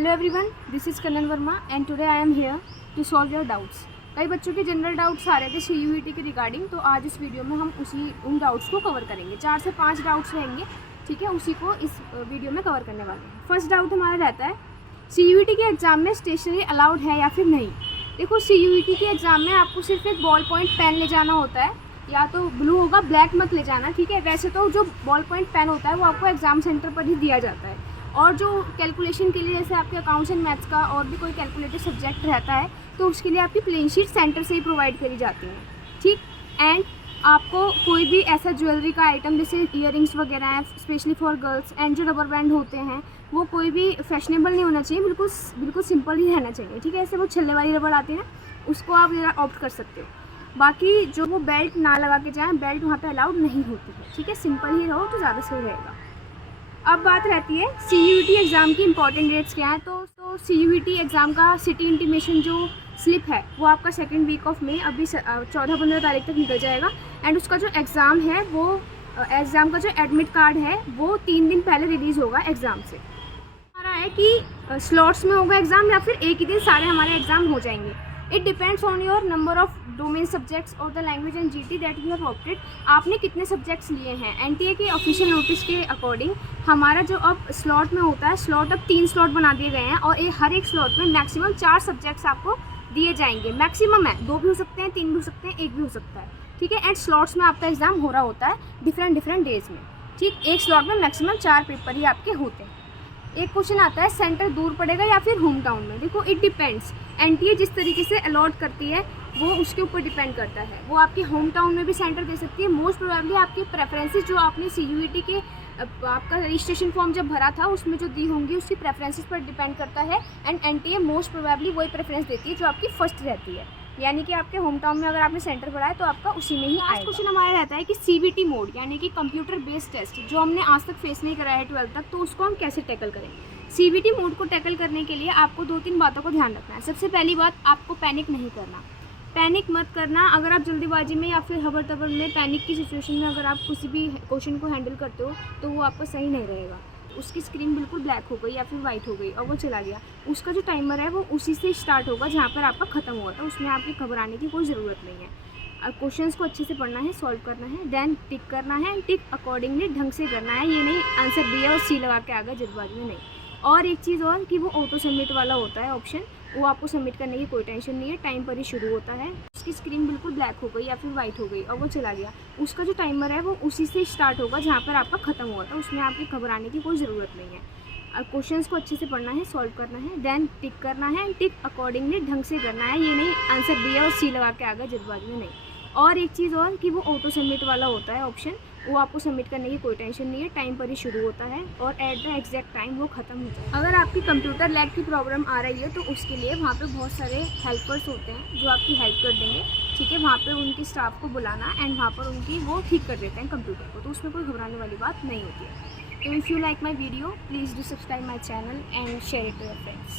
Hello everyone, this is Kannan Varma and today I am here to solve your doubts. कई बच्चों के general doubts आ रहे थे CUET के रिगार्डिंग, तो आज इस वीडियो में हम उन डाउट्स को कवर करेंगे। 4 से 5 डाउट्स रहेंगे, ठीक है, उसी को इस वीडियो में कवर करने वाले हैं। फर्स्ट डाउट हमारा रहता है CUET के एग्ज़ाम में स्टेशनरी अलाउड है या फिर नहीं। देखो, CUET के एग्ज़ाम में आपको सिर्फ एक बॉल पॉइंट पेन ले जाना होता है, या तो ब्लू होगा, ब्लैक मत ले जाना, ठीक है। वैसे तो जो बॉल पॉइंट पेन होता है वो आपको एग्ज़ाम सेंटर पर ही दिया जाता है, और जो कैलकुलेशन के लिए जैसे आपके अकाउंट्स एंड मैथ्स का और भी कोई कैलकुलेटिव सब्जेक्ट रहता है तो उसके लिए आपकी प्लेन शीट सेंटर से ही प्रोवाइड करी जाती है, ठीक। एंड आपको कोई भी ऐसा ज्वेलरी का आइटम जैसे ईयरिंग्स वगैरह हैं स्पेशली फॉर गर्ल्स, एंड जो रबर बैंड होते हैं वो कोई भी फैशनेबल नहीं होना चाहिए, बिल्कुल सिंपल ही रहना चाहिए, ठीक है। ऐसे वो छल्ले वाली रबर आती है ना, उसको आप ज़रा ऑप्ट कर सकते हो। बाकी जो वो बेल्ट ना लगा के जाएँ, बेल्ट वहाँ पे अलाउड नहीं होती है, ठीक है। सिंपल ही रहो तो ज़्यादा सही रहेगा। अब बात रहती है CUET एग्ज़ाम की इंपॉर्टेंट डेट्स क्या हैं। तो CUET एग्ज़ाम का सिटी इंटीमेशन जो स्लिप है वो आपका 2nd वीक ऑफ मई अभी 14-15 तारीख तक निकल जाएगा। एंड उसका जो एग्ज़ाम है वो एग्ज़ाम का जो एडमिट कार्ड है वो 3 दिन पहले रिलीज़ होगा एग्ज़ाम से। हमारा है कि स्लॉट्स में होगा एग्ज़ाम या फिर एक ही दिन सारे हमारे एग्ज़ाम हो जाएंगे। It depends on your number of domain subjects और the language and GT that you have opted. आपने कितने सब्जेक्ट्स लिए हैं। NTA के ऑफिशियल नोटिस के अकॉर्डिंग हमारा जो अब स्लॉट में होता है, स्लॉट अब 3 स्लॉट बना दिए गए हैं, और हर एक स्लॉट में मैक्सिमम 4 सब्जेक्ट्स आपको दिए जाएंगे। मैक्सिमम है, 2 भी हो सकते हैं, 3 भी हो सकते हैं, 1 भी हो सकता है, ठीक है। एंड स्लॉट्स में आपका एग्ज़ाम हो रहा होता है डिफरेंट डेज में, ठीक। एक स्लॉट में मैक्सिमम 4 पेपर ही आपके होते हैं। एक क्वेश्चन आता है सेंटर दूर पड़ेगा या फिर होम टाउन में। देखो, इट डिपेंड्स। NTA जिस तरीके से अलॉट करती है वो उसके ऊपर डिपेंड करता है। वो आपके होम टाउन में भी सेंटर दे सकती है। मोस्ट प्रोबेबली आपकी प्रेफरेंसेस जो आपने CUET के आपका रजिस्ट्रेशन फॉर्म जब भरा था उसमें जो दी होंगी उसकी प्रेफरेंसेस पर डिपेंड करता है। एंड NTA मोस्ट प्रोबेबली वही प्रेफरेंस देती है जो आपकी फर्स्ट रहती है, यानी कि आपके होम टाउन में अगर आपने सेंटर भरा है तो आपका उसी में ही आएगा। क्वेश्चन हमारा रहता है कि CBT मोड यानी कि कंप्यूटर बेस्ड टेस्ट जो हमने आज तक फेस नहीं कराया है 12th तक, तो उसको हम कैसे टैकल करें। CBT मोड को टैकल करने के लिए आपको 2-3 बातों को ध्यान रखना है। सबसे पहली बात, आपको पैनिक नहीं करना। पैनिक मत करना। अगर आप जल्दीबाजी में या फिर हबर तबर में पैनिक की सिचुएशन में अगर आप किसी भी क्वेश्चन को हैंडल करते हो तो वो आपका सही नहीं रहेगा। उसकी स्क्रीन बिल्कुल ब्लैक हो गई या फिर वाइट हो गई और वो चला गया, उसका जो टाइमर है वो उसी से स्टार्ट होगा जहाँ पर आपका ख़त्म हुआ था। उसमें आपकी घबराने की कोई ज़रूरत नहीं है। क्वेश्चंस को अच्छे से पढ़ना है, सॉल्व करना है, देन टिक करना है, टिक अकॉर्डिंगली ढंग से करना है। ये नहीं आंसर B और C लगा के आ गए जल्दबाजी में, नहीं। और एक चीज़ और कि वो ऑटो सबमिट वाला होता है ऑप्शन, वो आपको सबमिट करने की कोई टेंशन नहीं है, टाइम पर ही शुरू होता है। उसकी स्क्रीन बिल्कुल ब्लैक हो गई या फिर वाइट हो गई और वो चला गया, उसका जो टाइमर है वो उसी से स्टार्ट होगा जहाँ पर आपका ख़त्म हुआ था। उसमें आपकी घबराने की कोई ज़रूरत नहीं है। क्वेश्चंस को अच्छे से पढ़ना है, सॉल्व करना है, देन टिक करना है, टिक अकॉर्डिंगली ढंग से करना है। ये नहीं आंसर B और C लगा के आ गए जल्दबाजी में, नहीं। और एक चीज़ और कि वो ऑटो सबमिट वाला होता है ऑप्शन, वो आपको सबमिट करने की कोई टेंशन नहीं है, टाइम पर ही शुरू होता है और एट द एग्जैक्ट टाइम वो ख़त्म हो जाए। अगर आपकी कंप्यूटर लैग की प्रॉब्लम आ रही है तो उसके लिए वहाँ पे बहुत सारे हेल्पर्स होते हैं जो आपकी हेल्प कर देंगे, ठीक है। वहाँ पे उनकी स्टाफ को बुलाना एंड वहाँ पर उनकी वो ठीक कर देते हैं कंप्यूटर को, तो उसमें कोई घबराने वाली बात नहीं होती है। तो if you like my video please do subscribe my channel and share it to your friends.